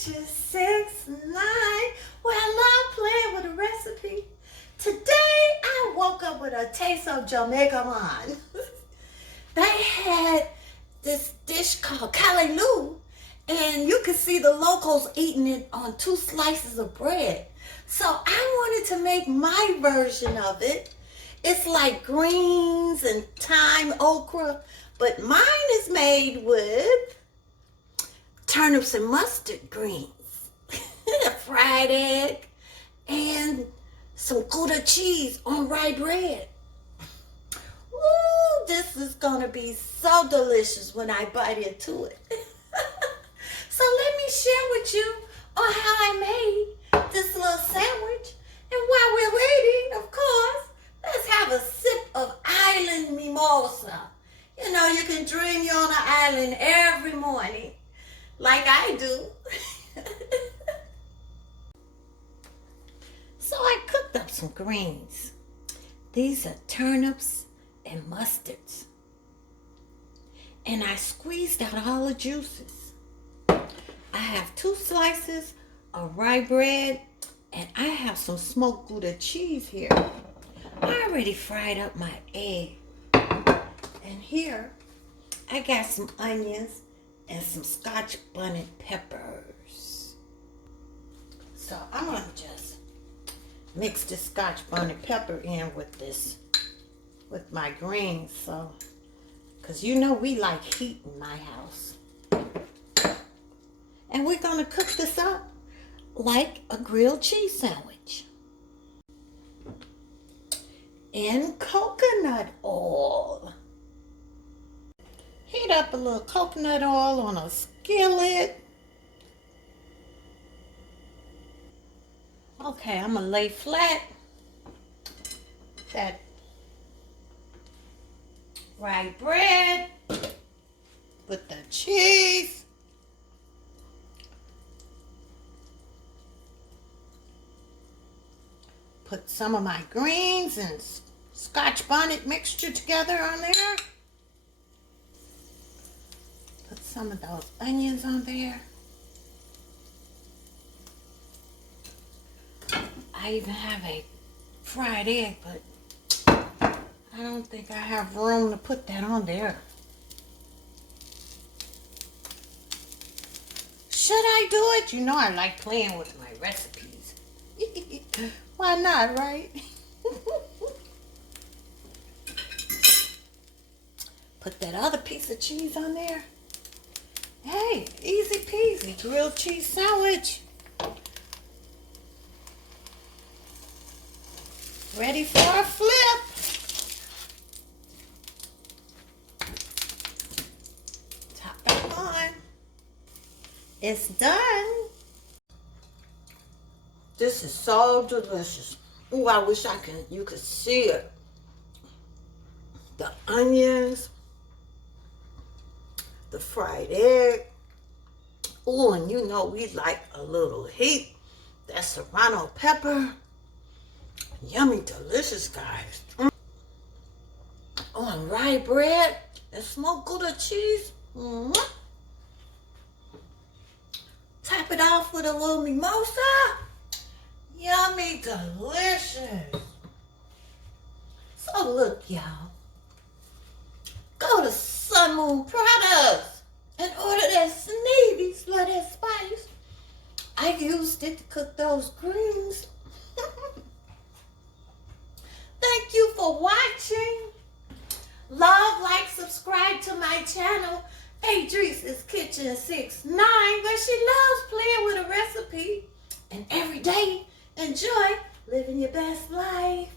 6'9", where I love playing with a recipe. Today I woke up with a taste of Jamaican. They had this dish called Callaloo, and you could see the locals eating it on 2 slices of bread. So I wanted to make my version of it. It's like greens and thyme, okra, but mine is made with turnips and mustard greens, a fried egg, and some gouda cheese on rye bread. Ooh, this is gonna be so delicious when I bite into it. So let me share with you on how I made this little sandwich. And while we're waiting, of course, let's have a sip of island mimosa. You know, you can dream you're on an island every morning, like I do. So I cooked up some greens. These are turnips and mustards. And I squeezed out all the juices. I have 2 slices of rye bread, and I have some smoked Gouda cheese here. I already fried up my egg. And here, I got some onions and some scotch bonnet peppers. So I'm gonna just mix this scotch bonnet pepper in with this, with my greens. So, cause you know we like heat in my house. And we're gonna cook this up like a grilled cheese sandwich in coconut oil. Heat up a little coconut oil on a skillet. Okay, I'm gonna lay flat that rye bread with the cheese. Put some of my greens and scotch bonnet mixture together on there. Put some of those onions on there. I even have a fried egg, but I don't think I have room to put that on there. Should I do it? You know I like playing with my recipes. Why not, right? Put that other piece of cheese on there. Hey, easy peasy, grilled cheese sandwich. Ready for a flip. Top back on. It's done. This is so delicious. Ooh, I wish you could see it. The onions, the fried egg. Ooh, and you know we like a little heat. That serrano pepper. Yummy, delicious, guys. On rye bread and smoked Gouda cheese. Top it off with a little mimosa. Yummy, delicious. So look, y'all. Go to Sun Moon Products and order that Sneebies for that spice. I used it to cook those greens. Thank you for watching. Love, like, subscribe to my channel, Adrice's Kitchen 6'9", where she loves playing with a recipe. And every day, enjoy living your best life.